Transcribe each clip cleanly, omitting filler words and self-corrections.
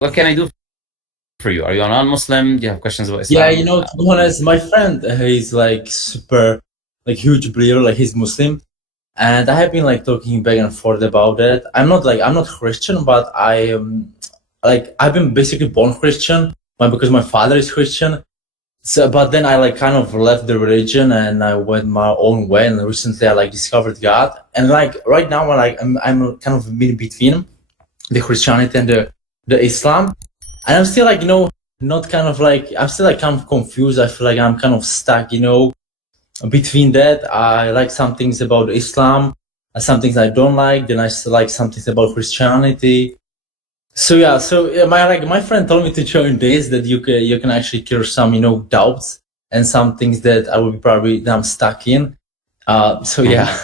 What can I do for you? Are you a non-Muslim? Do you have questions about Yeah, Islam? to be honest, my friend, he's like super, like huge believer, like he's Muslim, and I have been like talking back and forth about it. I'm not Christian, but I like I've been basically born Christian, but because my father is Christian. So, but then I like kind of left the religion and I went my own way. And recently I like discovered God, and like right now, I'm kind of in between the Christianity and the Islam, and I'm still like not kind of like I'm still like kind of confused. I feel like I'm kind of stuck, between that. I like some things about Islam, some things I don't like. Then I still like some things about Christianity. So my friend told me to join this, that you can actually clear some doubts and some things that I will be probably that I'm stuck in. So yeah.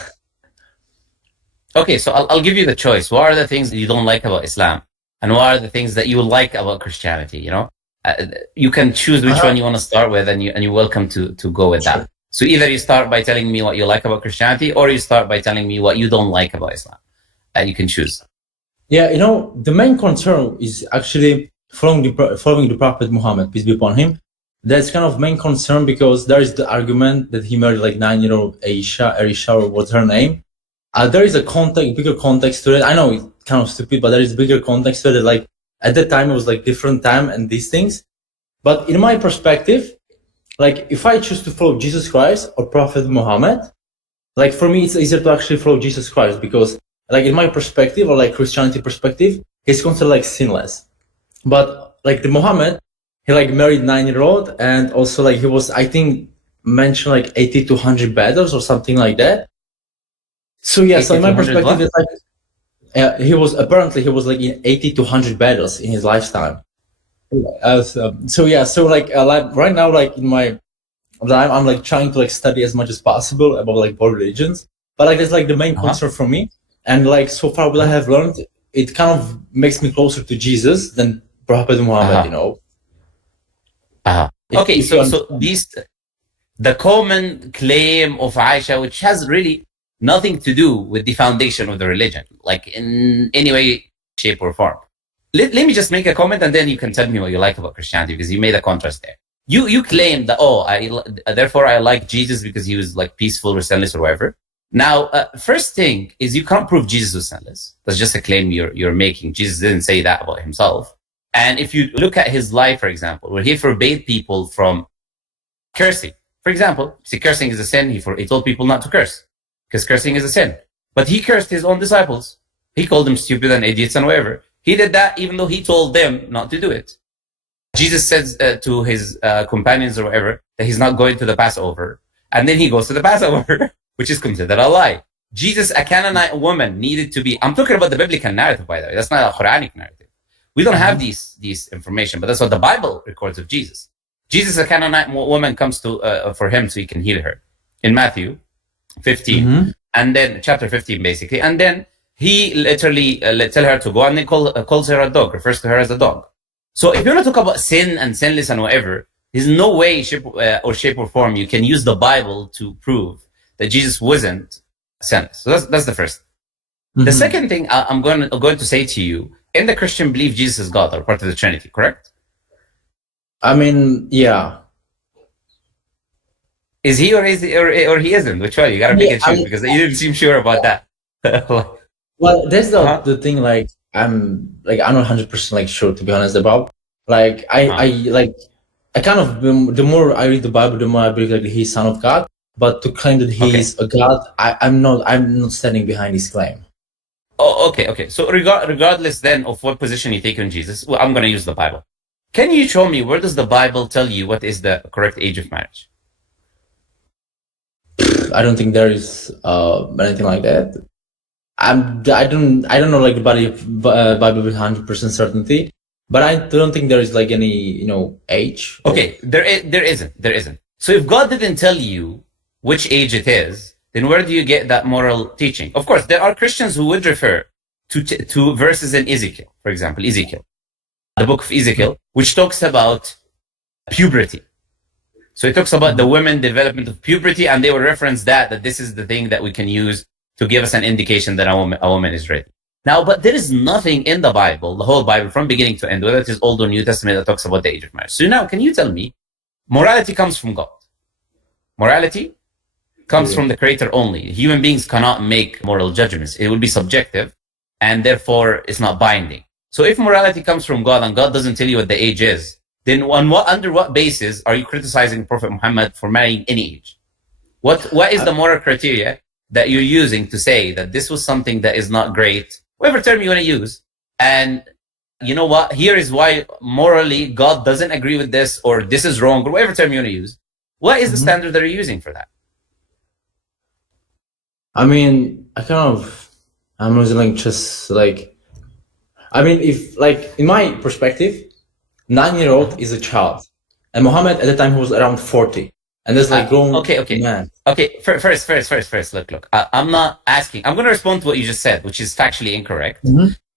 Okay, so I'll give you the choice. What are the things that you don't like about Islam, and what are the things that you like about Christianity? You can choose which one you want to start with, and you're welcome to go with that. So either you start by telling me what you like about Christianity, or you start by telling me what you don't like about Islam, and you can choose. Yeah, the main concern is actually following the Prophet Muhammad, peace be upon him. That's kind of main concern because there is the argument that he married like 9-year-old Ayisha, or what's her name. There is a bigger context to it. I know it's kind of stupid, but there is bigger context to it. Like at that time, it was like different time and these things. But in my perspective, like if I choose to follow Jesus Christ or Prophet Muhammad, like for me, it's easier to actually follow Jesus Christ because, like in my perspective or like Christianity perspective, he's considered like sinless. But like the Muhammad, he like married 9-year-old, and also like he was, I think, mentioned like 80 to 100 battles or something like that. So yeah, so in my perspective, it's like he was like in 80 to 100 battles in his lifetime. So like right now, like in my I'm like trying to like study as much as possible about like both religions, but like it's like the main concern for me. And like so far what I have learned, it kind of makes me closer to Jesus than Prophet Muhammad, Okay, so the common claim of Aisha, which has really nothing to do with the foundation of the religion, like in any way, shape, or form. Let me just make a comment, and then you can tell me what you like about Christianity, because you made a contrast there. You claim that, therefore I like Jesus because he was like peaceful or sinless or whatever. Now, first thing is you can't prove Jesus was sinless. That's just a claim you're making. Jesus didn't say that about himself. And if you look at his life, for example, where he forbade people from cursing. For example, see, cursing is a sin. He told people not to curse because cursing is a sin. But he cursed his own disciples. He called them stupid and idiots and whatever. He did that even though he told them not to do it. Jesus says to his companions or whatever that he's not going to the Passover. And then he goes to the Passover, which is considered a lie. Jesus, a Canaanite woman, needed to be... I'm talking about the biblical narrative, by the way. That's not a Quranic narrative. We don't have these information, but that's what the Bible records of Jesus. Jesus, a Canaanite woman, comes to for him so he can heal her in Matthew 15, and then chapter 15, basically. And then he literally tell her to go, and then calls her a dog, refers to her as a dog. So if you want to talk about sin and sinless and whatever, there's no way, shape or form you can use the Bible to prove that Jesus wasn't sinless. So that's the first. The second thing I'm going to say to you, in the Christian belief, Jesus is God or part of the Trinity, correct? I mean, yeah. Is he or he isn't? Which one? You gotta pick and choose, because you didn't seem sure about that. Well, that's the thing. Like I'm not 100% like sure, to be honest, about. Like I kind of, the more I read the Bible, the more I believe like he's Son of God. But to claim that he's a God, I'm not standing behind his claim. Oh, okay. So regardless then of what position you take on Jesus, well, I'm going to use the Bible. Can you show me where does the Bible tell you what is the correct age of marriage? I don't think there is anything like that. I don't know like the Bible with 100% certainty, but I don't think there is like any age. Okay, there isn't. So if God didn't tell you which age it is, then where do you get that moral teaching? Of course, there are Christians who would refer to verses in Ezekiel, for example, the book of Ezekiel, which talks about puberty. So it talks about the women development of puberty, and they will reference that this is the thing that we can use to give us an indication that a woman is ready. Now, but there is nothing in the Bible, the whole Bible, from beginning to end, whether it is Old or New Testament, that talks about the age of marriage. So now, can you tell me, morality comes from God. Morality comes from the Creator only. Human beings cannot make moral judgments. It will be subjective, and therefore it's not binding. So if morality comes from God and God doesn't tell you what the age is, then under what basis are you criticizing Prophet Muhammad for marrying any age? What is the moral criteria that you're using to say that this was something that is not great, whatever term you want to use, and you know what, here is why morally God doesn't agree with this, or this is wrong, or whatever term you want to use. What is the standard that you're using for that? I mean, I'm using like just like, I mean, if like in my perspective, 9-year-old is a child, and Muhammad at the time he was around 40, and there's like grown man. Okay, first, look. I'm not asking. I'm going to respond to what you just said, which is factually incorrect.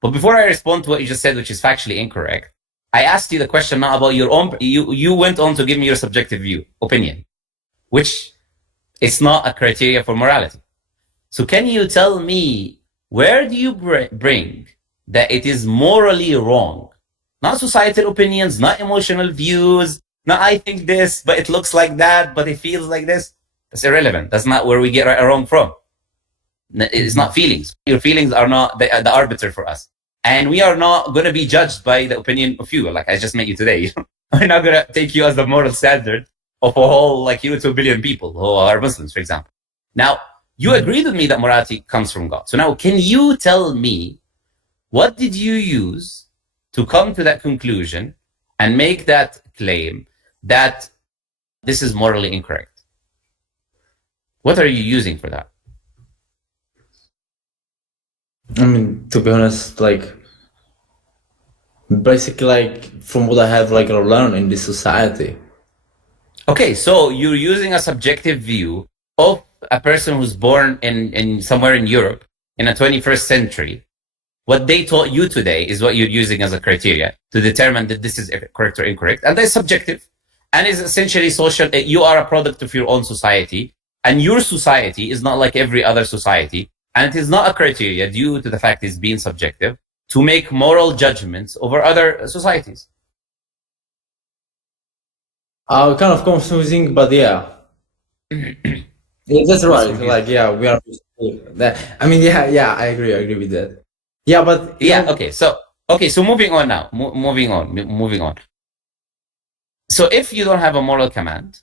But before I respond to what you just said, which is factually incorrect, I asked you the question not about your own. You went on to give me your subjective opinion, which is not a criteria for morality. So can you tell me, where do you bring that it is morally wrong? Not societal opinions, not emotional views, not I think this, but it looks like that, but it feels like this. That's irrelevant. That's not where we get right or wrong from. It's not feelings. Your feelings are not the arbiter for us. And we are not going to be judged by the opinion of you, like I just met you today. We're not going to take you as the moral standard of a whole, like 2 billion people who are Muslims, for example. Now, you agreed with me that morality comes from God. So now, can you tell me, what did you use to come to that conclusion and make that claim that this is morally incorrect? What are you using for that? I mean, to be honest, like, basically, like, from what I have, like, learned in this society. Okay, so you're using a subjective view of a person who's born in somewhere in Europe in the 21st century. What they taught you today is what you're using as a criteria to determine that this is correct or incorrect. And that's subjective. And is essentially social. You are a product of your own society. And your society is not like every other society. And it is not a criteria, due to the fact it's being subjective, to make moral judgments over other societies. Kind of confusing, but yeah. Yeah, that's right. Like, yeah, we are. I mean, yeah, I agree with that. Yeah, but yeah, okay. So moving on now. Moving on. So if you don't have a moral command,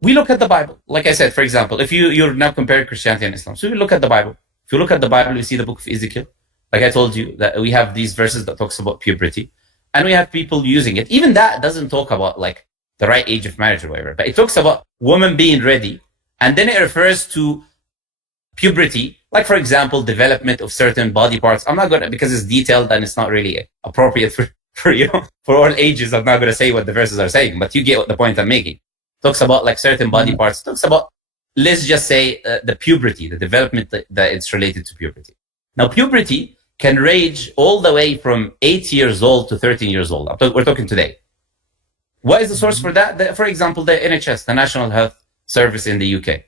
we look at the Bible. Like I said, for example, if you're now comparing Christianity and Islam, so we look at the Bible. If you look at the Bible, we see the book of Ezekiel. Like I told you, that we have these verses that talks about puberty, and we have people using it. Even that doesn't talk about like the right age of marriage or whatever, but it talks about women being ready, and then it refers to puberty, like for example, development of certain body parts. I'm not gonna, because it's detailed and it's not really appropriate for all ages. I'm not gonna say what the verses are saying, but you get what the point I'm making. Talks about like certain body parts. Talks about, let's just say, the puberty, the development that it's related to puberty. Now, puberty can range all the way from 8 years old to 13 years old. We're talking today. What is the source for that? For example, the NHS, the National Health Service in the UK,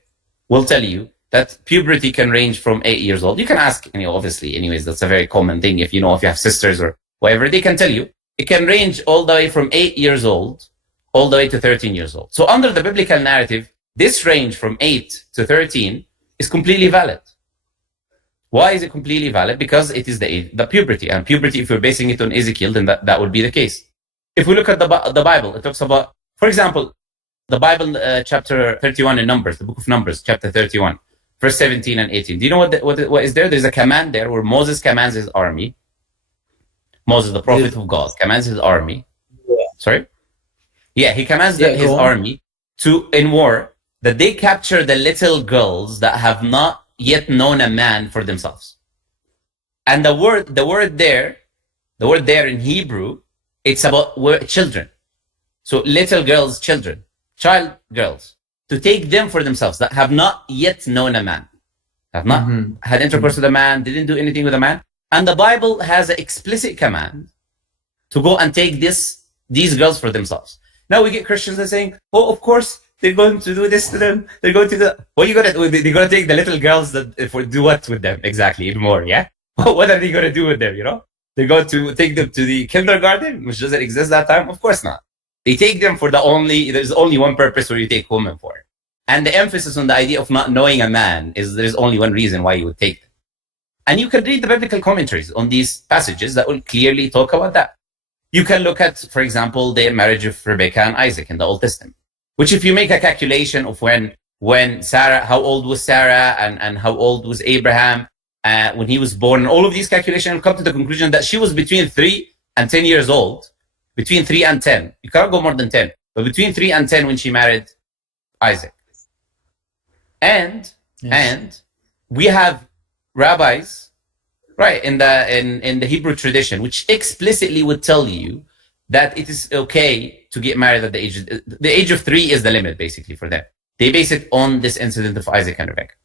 will tell you that puberty can range from 8 years old. You can ask, obviously, anyways, that's a very common thing. If you have sisters or whatever, they can tell you. It can range all the way from 8 years old all the way to 13 years old. So under the biblical narrative, this range from 8 to 13 is completely valid. Why is it completely valid? Because it is the puberty. And puberty, if you're basing it on Ezekiel, then that would be the case. If we look at the Bible, it talks about, for example, the Bible chapter 31 in Numbers, the book of Numbers, chapter 31, verse 17 and 18. Do you know what is there? There's a command there where Moses commands his army. Moses, the prophet of God, commands his army. Yeah. Sorry? Yeah, he commands his army in war, that they capture the little girls that have not yet known a man for themselves. And the word there in Hebrew, it's about children. So little girls, children, child girls, to take them for themselves that have not yet known a man, have not had intercourse with a man, didn't do anything with a man. And the Bible has an explicit command to go and take these girls for themselves. Now we get Christians that are saying, oh, of course, they're going to do this to them. They're going to do, what are you going to do? They're going to take the little girls that do what with them? Exactly, even more, yeah? What are they going to do with them? They're going to take them to the kindergarten, which doesn't exist that time. Of course not. They take them for there's only one purpose where you take women for. And the emphasis on the idea of not knowing a man is there's only one reason why you would take them. And you can read the biblical commentaries on these passages that will clearly talk about that. You can look at, for example, the marriage of Rebecca and Isaac in the Old Testament, which if you make a calculation of when Sarah, how old was Sarah and how old was Abraham when he was born, and all of these calculations come to the conclusion that she was between 3 and 10 years old, between 3 and 10. You can't go more than 10, but between 3 and 10 when she married Isaac. And we have rabbis, right, in the Hebrew tradition, which explicitly would tell you that it is okay to get married at the age of 3 is the limit, basically, for them. They base it on this incident of Isaac and Rebecca.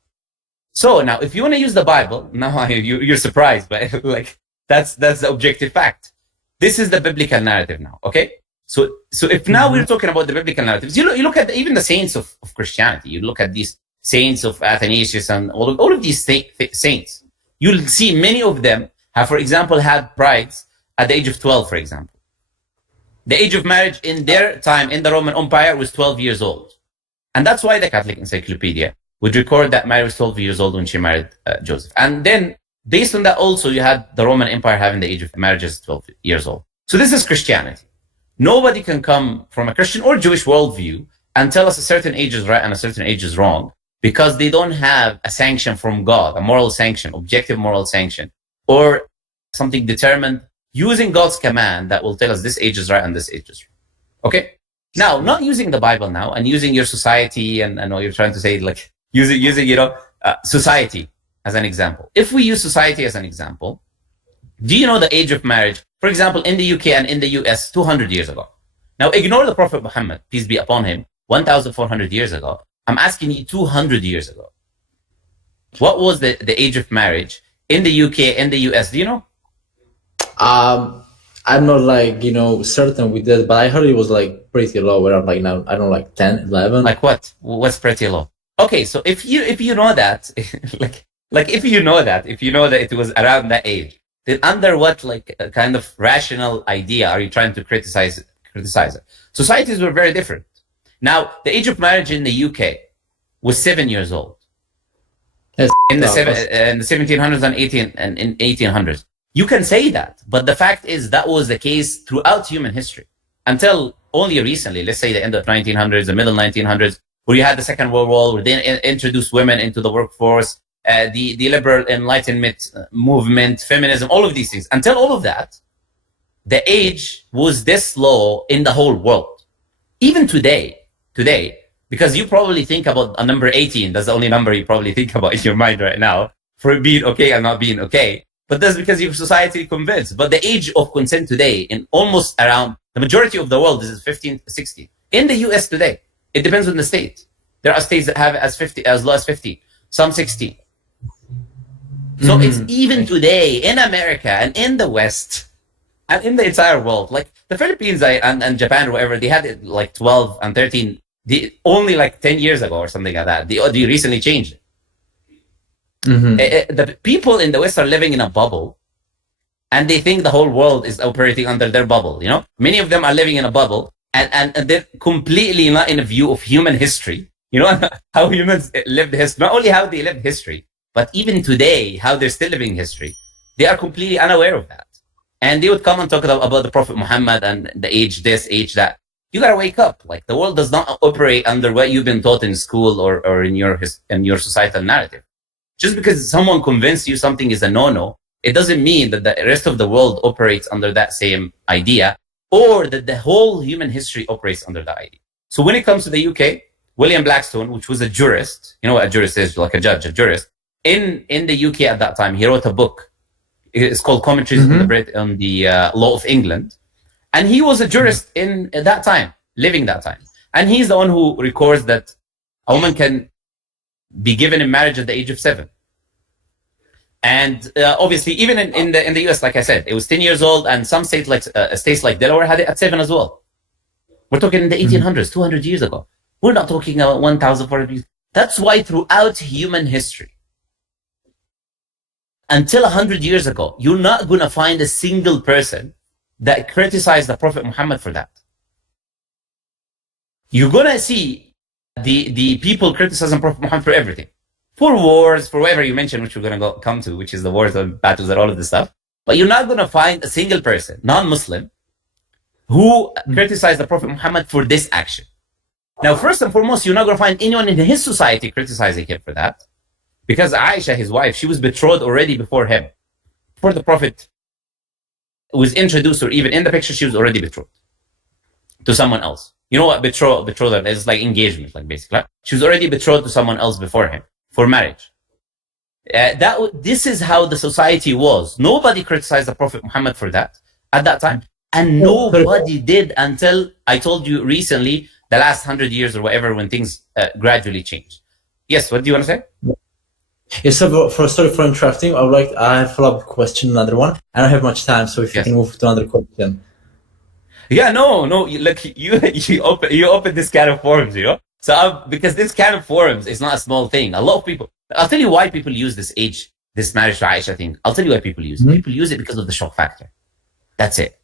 So now, if you want to use the Bible, now you're surprised, but like that's the objective fact. This is the biblical narrative now, okay? So if now we're talking about the biblical narratives, you look at even the saints of Christianity. You look at these saints of Athanasius and all of these saints. You'll see many of them have, for example, had brides at the age of 12, for example. The age of marriage in their time in the Roman Empire was 12 years old. And that's why the Catholic Encyclopedia would record that Mary was 12 years old when she married Joseph. And then, based on that also, you had the Roman Empire having the age of marriage as 12 years old. So this is Christianity. Nobody can come from a Christian or Jewish worldview and tell us a certain age is right and a certain age is wrong, because they don't have a sanction from God, a moral sanction, objective moral sanction, or something determined using God's command that will tell us this age is right and this age is wrong. Okay? Now, not using the Bible now and using your society and what you're trying to say, like using society as an example. If we use society as an example, do you know the age of marriage, for example, in the UK and in the US 200 years ago? Now, ignore the Prophet Muhammad, peace be upon him, 1,400 years ago. I'm asking you 200 years ago. What was the age of marriage in the UK and the US? Do you know? I'm not like, certain with that, but I heard it was like pretty low, around like now, I don't know, like 10, 11. Like what? What's pretty low? Okay, so if you know that, if you know that it was around that age, then under what kind of rational idea are you trying to criticize it? Societies were very different. Now, the age of marriage in the UK was 7 years old. In the 1700s and in 1800s. You can say that, but the fact is that was the case throughout human history until only recently, let's say the end of 1900s, the middle 1900s, where you had the Second World War, where they introduced women into the workforce, the liberal Enlightenment movement, feminism, all of these things. Until all of that, the age was this low in the whole world. Even today, because you probably think about a number 18, that's the only number you probably think about in your mind right now, for it being okay and not being okay. But that's because your society convinced. But the age of consent today, in almost around the majority of the world, is 15, 16. In the US today, it depends on the state. There are states that have as low as 50, some 60. So it's even today in America and in the West and in the entire world, like the Philippines and Japan or whatever, they had it like 12 and 13, only like 10 years ago or something like that. They recently changed it. The people in the West are living in a bubble, and they think the whole world is operating under their bubble. Many of them are living in a bubble, and they're completely not in a view of human history. How humans lived history. Not only how they lived history, but even today, how they're still living history. They are completely unaware of that, and they would come and talk about the Prophet Muhammad and the age this, age that. You gotta wake up. Like the world does not operate under what you've been taught in school or in your societal narrative. Just because someone convinced you something is a no-no, it doesn't mean that the rest of the world operates under that same idea, or that the whole human history operates under that idea. So when it comes to the UK, William Blackstone, which was a jurist, you know what a jurist is, like a judge, a jurist, in the UK at that time, he wrote a book. It's called Commentaries on the Law of England. And he was a jurist in that time, living that time. And he's the one who records that a woman can be given in marriage at the age of 7. And obviously, even in the US, like I said, it was 10 years old, and some states like Delaware had it at 7 as well. We're talking in the 1800s, 200 years ago. We're not talking about 1,400 years. That's why throughout human history, until 100 years ago, you're not going to find a single person that criticized the Prophet Muhammad for that. You're going to see the people criticizing Prophet Muhammad for everything. For wars, for whatever you mentioned, which we're going to come to, which is the wars and battles and all of this stuff. But you're not going to find a single person, non-Muslim, who criticized the Prophet Muhammad for this action. Now, first and foremost, you're not going to find anyone in his society criticizing him for that. Because Ayisha, his wife, she was betrothed already before him. Before the Prophet was introduced, or even in the picture, she was already betrothed to someone else. You know what betrothal is? It's like engagement, like basically. She was already betrothed to someone else before him for marriage. This is how the society was. Nobody criticized the Prophet Muhammad for that at that time. And nobody did until, I told you recently, the last 100 years or whatever, when things gradually changed. Yes, what do you want to say? Yes, so sorry for interrupting. I have a follow-up question, another one. I don't have much time, so if you can move to another question. Yeah, no. Look, you open this kind of forums, you know. So because this kind of forums is not a small thing. A lot of people. I'll tell you why people use this marriage to Ayisha thing. I'll tell you why people use it. People use it because of the shock factor. That's it.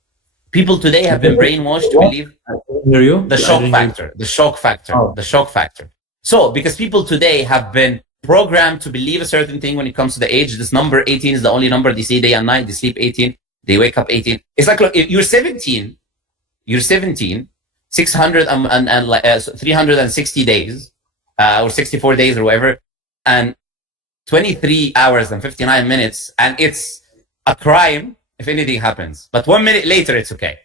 People today have been brainwashed to believe the shock factor. So because people today have been programmed to believe a certain thing when it comes to the age. This number 18 is the only number they see day and night. They sleep 18. They wake up 18. It's like, look, if you're 17, 360 days, or 64 days or whatever, and 23 hours and 59 minutes, and it's a crime if anything happens. But 1 minute later, it's okay.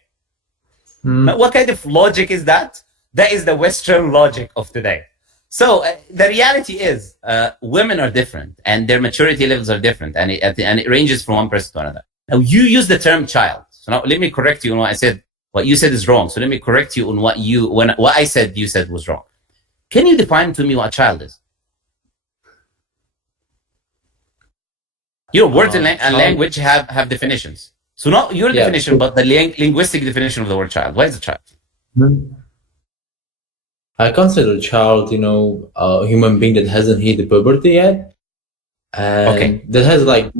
Now, what kind of logic is that? That is the Western logic of today. So the reality is, women are different, and their maturity levels are different, and it ranges from one person to another. Now, you use the term child. So now let me correct you on what I said. What you said is wrong. So let me correct you on what I said you said was wrong. Can you define to me what a child is? You know, words and language have definitions. So not your definition, but the linguistic definition of the word child. What is a child? I consider a child, a human being that hasn't hit the puberty yet, and that has a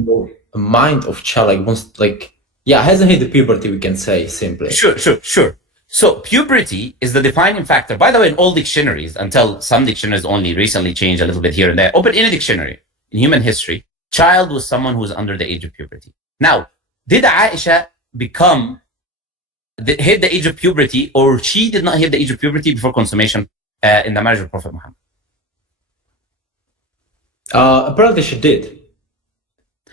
mind of child, hasn't hit the puberty. We can say simply. Sure. So puberty is the defining factor. By the way, in all dictionaries, until some dictionaries only recently changed a little bit here and there. Open any dictionary in human history, child was someone who was under the age of puberty. Now, did Ayisha hit the age of puberty, or she did not hit the age of puberty before consummation in the marriage of Prophet Muhammad? Apparently she did.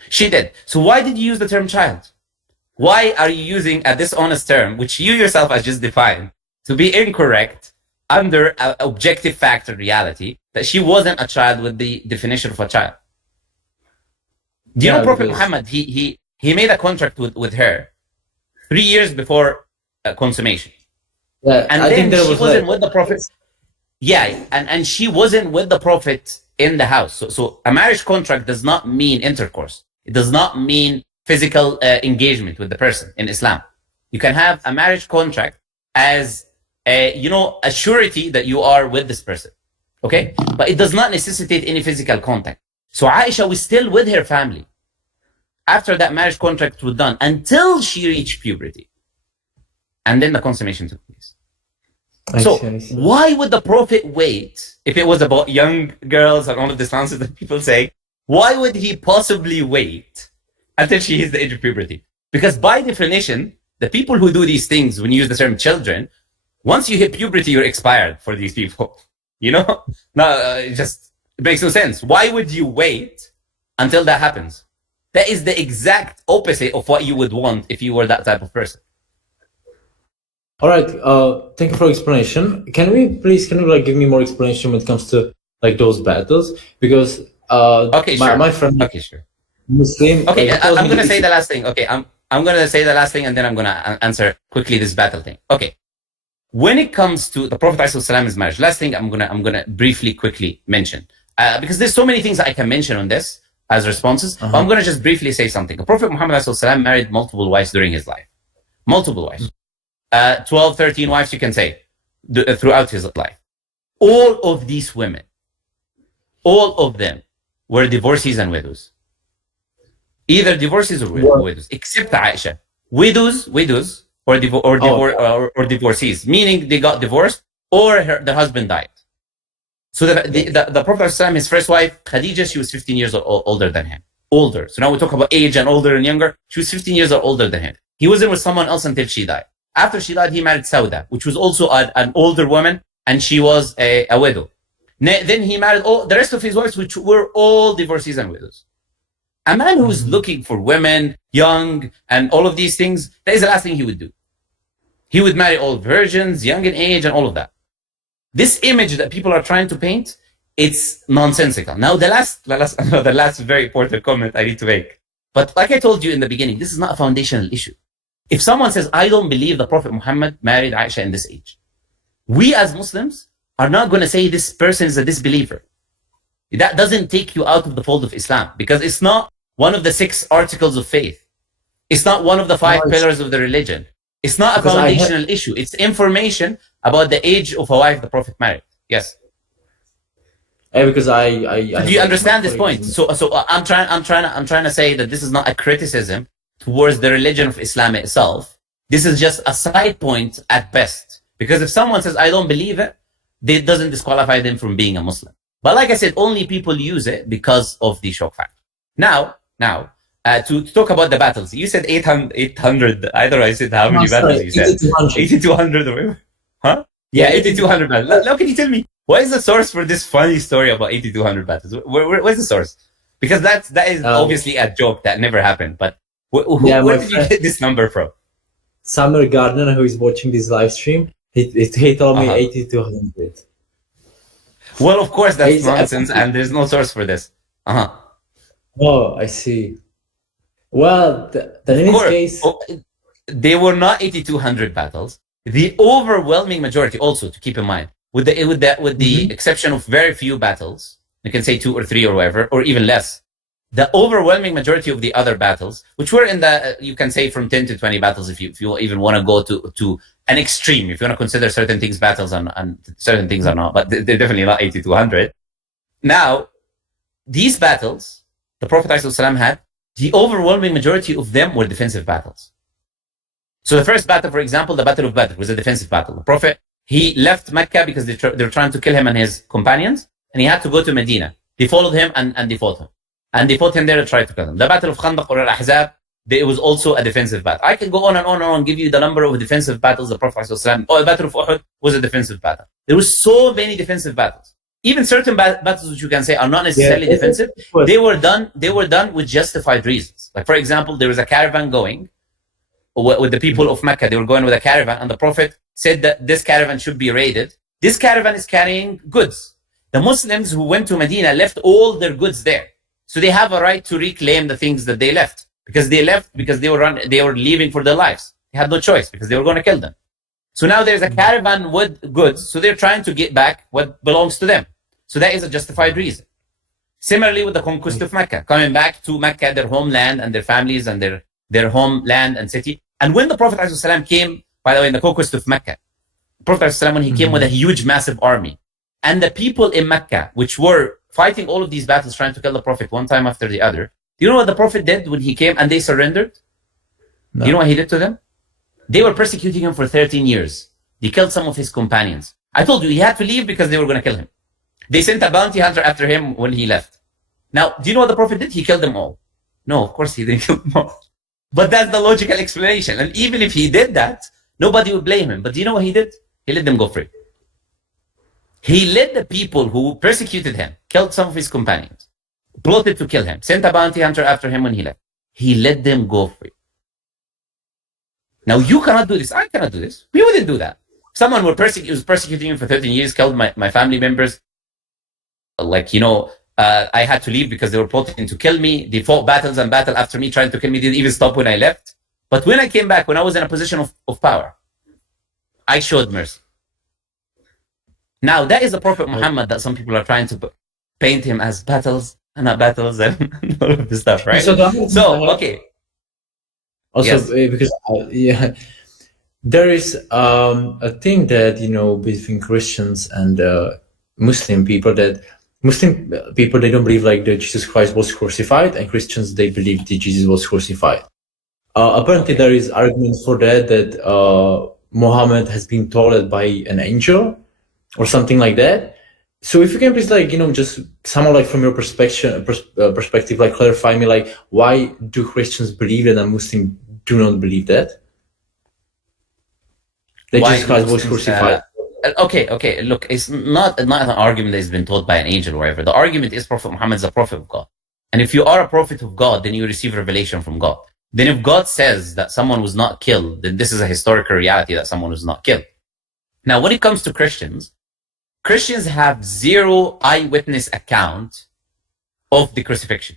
She did. So why did you use the term child? Why are you using a dishonest term, which you yourself have just defined, to be incorrect under an objective factor reality, that she wasn't a child with the definition of a child? Do you know Prophet Muhammad, he made a contract with her 3 years before consummation. Yeah, and then she wasn't with the Prophet. Yeah, and she wasn't with the Prophet in the house. So a marriage contract does not mean intercourse. It does not mean physical engagement with the person in Islam. You can have a marriage contract as a surety that you are with this person. Okay? But it does not necessitate any physical contact. So Ayisha was still with her family after that marriage contract was done until she reached puberty. And then the consummation took place. I see. Why would the Prophet wait if it was about young girls and all of this nonsense that people say? Why would he possibly wait until she hits the age of puberty? Because by definition, the people who do these things, when you use the term children, once you hit puberty, you're expired for these people. No, it makes no sense. Why would you wait until that happens? That is the exact opposite of what you would want if you were that type of person. All right. Thank you for explanation. Can you give me more explanation when it comes to those battles? Because my friend. Okay, sure. Muslim. Okay, I'm gonna say the last thing. Okay, I'm gonna say the last thing, and then I'm gonna answer quickly this battle thing. Okay. When it comes to the Prophet ﷺ's marriage, last thing I'm gonna briefly quickly mention, because there's so many things that I can mention on this as responses. But I'm gonna just briefly say something. The Prophet Muhammad ﷺ married multiple wives during his life, multiple wives, 12, 13 wives, you can say, throughout his life. All of these women, all of them were divorcees and widows. Either divorcees or widows, except Aisha. Widows, or divorcees, meaning they got divorced or the husband died. So the Prophet ﷺ, his first wife, Khadija, she was 15 years older than him. Older. So now we talk about age and older and younger. She was 15 years older than him. He wasn't with someone else until she died. After she died, he married Sauda, which was also an older woman, and she was a widow. Then he married all the rest of his wives, which were all divorcees and widows. A man who's looking for women, young, and all of these things, that is the last thing he would do. He would marry old virgins, young in age, and all of that. This image that people are trying to paint, it's nonsensical. Now, the last very important comment I need to make. But like I told you in the beginning, this is not a foundational issue. If someone says, I don't believe the Prophet Muhammad married Aisha in this age, we as Muslims are not going to say this person is a disbeliever. That doesn't take you out of the fold of Islam, because it's not one of the 6 articles of faith. It's not one of the 5 pillars of the religion. It's not a foundational issue. It's information about the age of a wife the Prophet married. Yes. Because do you understand this point? So I'm trying to say that this is not a criticism towards the religion of Islam itself. This is just a side point at best. Because if someone says, I don't believe it, it doesn't disqualify them from being a Muslim. But like I said, only people use it because of the shock factor. Now, to talk about the battles, you said 800. Either I said how many battles you said? 8,200 or whatever. Huh? Yeah, 8,200 battles. Now, can you tell me, what is the source for this funny story about 8,200 battles? Where's the source? Because that is obviously a joke that never happened. But where did you get this number from? Summer Gardner, who is watching this live stream, he told me 8,200. Well, of course, that's nonsense, and there's no source for this. Oh, I see. Well, then in this case, they were not 8,200 battles. The overwhelming majority, also to keep in mind, with the exception of very few battles, you can say 2 or 3 or whatever, or even less. The overwhelming majority of the other battles, which were in the, you can say from 10 to 20 battles, if you even want to go to an extreme, if you want to consider certain things battles and certain things are not, but they're definitely not 8,200. Now, these battles, the Prophet ﷺ had, the overwhelming majority of them were defensive battles. So the first battle, for example, the Battle of Badr, was a defensive battle. The Prophet, he left Mecca because they were trying to kill him and his companions, and he had to go to Medina. They followed him and they fought him. And they fought him there to try to kill him. The Battle of Khandaq or Al-Ahzab, it was also a defensive battle. I can go on and on and on, give you the number of defensive battles the Prophet ﷺ, the Battle of Uhud was a defensive battle. There were so many defensive battles. Even certain battles which you can say are not necessarily defensive, they were done with justified reasons. Like, for example, there was a caravan going with the people of Mecca. They were going with a caravan, and the Prophet said that this caravan should be raided. This caravan is carrying goods. The Muslims who went to Medina left all their goods there. So they have a right to reclaim the things that they left, because they were leaving for their lives. They had no choice because they were going to kill them. So now there's a caravan with goods, so they're trying to get back what belongs to them. So that is a justified reason. Similarly with the conquest of Mecca, coming back to Mecca, their homeland and their families and their homeland and city. And when the Prophet ﷺ came, by the way, in the conquest of Mecca, the Prophet ﷺ, when he came with a huge, massive army, and the people in Mecca, which were fighting all of these battles, trying to kill the Prophet one time after the other, do you know what the Prophet did when he came and they surrendered? No. You know what he did to them? They were persecuting him for 13 years. They killed some of his companions. I told you, he had to leave because they were going to kill him. They sent a bounty hunter after him when he left. Now, do you know what the Prophet did? He killed them all. No, of course he didn't kill them all. But that's the logical explanation. And even if he did that, nobody would blame him. But do you know what he did? He let them go free. He let the people who persecuted him, killed some of his companions, plotted to kill him, sent a bounty hunter after him when he left. He let them go free. Now, you cannot do this. I cannot do this. We wouldn't do that. Someone was persecuting me for 13 years, killed my family members. I had to leave because they were plotting to kill me. They fought battles and battle after me, trying to kill me. They didn't even stop when I left. But when I came back, when I was in a position of power, I showed mercy. Now, that is the Prophet Muhammad that some people are trying to paint him as battles and not battles and all of this stuff, right? So okay. Also, yes. Because there is a thing that, between Christians and Muslim people, that Muslim people, they don't believe like that Jesus Christ was crucified, and Christians, they believe that Jesus was crucified. Apparently, there is argument for that Muhammad has been told by an angel or something like that. So if you can please, like, just somehow, like, from your perspective, like, clarify me, like, why do Christians believe that and Muslims do not believe that? That Why Jesus Christ was Muslims, crucified. Okay. Look, it's not an argument that has been taught by an angel or whatever. The argument is Prophet Muhammad is a prophet of God. And if you are a prophet of God, then you receive revelation from God. Then if God says that someone was not killed, then this is a historical reality that someone was not killed. Now, when it comes to Christians have zero eyewitness account of the crucifixion.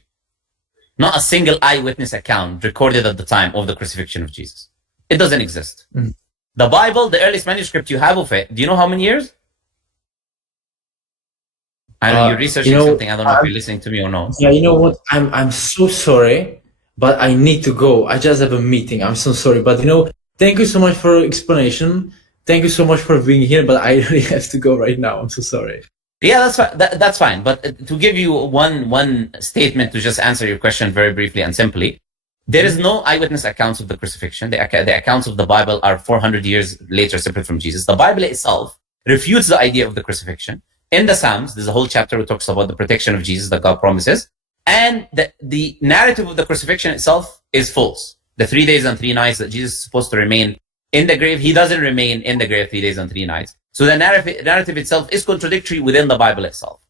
Not a single eyewitness account recorded at the time of the crucifixion of Jesus. It doesn't exist. Mm. The Bible, the earliest manuscript you have of it, do you know how many years? I know you're researching something. I don't know if you're listening to me or not. Yeah, you know what? I'm so sorry, but I need to go. I just have a meeting. I'm so sorry, but thank you so much for your explanation. Thank you so much for being here, but I really have to go right now. I'm so sorry. Yeah, that's fine. That's fine. But to give you one statement to just answer your question very briefly and simply, there is no eyewitness accounts of the crucifixion. The accounts of the Bible are 400 years later, separate from Jesus. The Bible itself refutes the idea of the crucifixion. In the Psalms, there's a whole chapter which talks about the protection of Jesus that God promises. And the narrative of the crucifixion itself is false. The 3 days and 3 nights that Jesus is supposed to remain in the grave, he doesn't remain in the grave 3 days and 3 nights. So the narrative itself is contradictory within the Bible itself.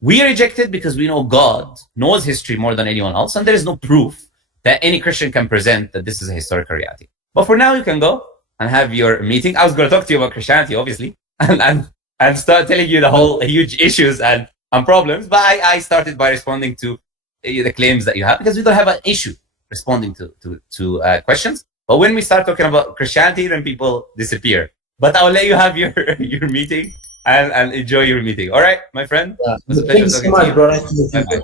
We reject it because we know God knows history more than anyone else, and there is no proof that any Christian can present that this is a historical reality. But for now, you can go and have your meeting. I was going to talk to you about Christianity, obviously, and start telling you the whole huge issues and problems. But I started by responding to the claims that you have, because we don't have an issue responding to questions. But when we start talking about Christianity, then people disappear. But I'll let you have your meeting and enjoy your meeting. All right, my friend? Yeah. It was a pleasure Thanks so talking to much, you. bro. Nice to meet you. Okay.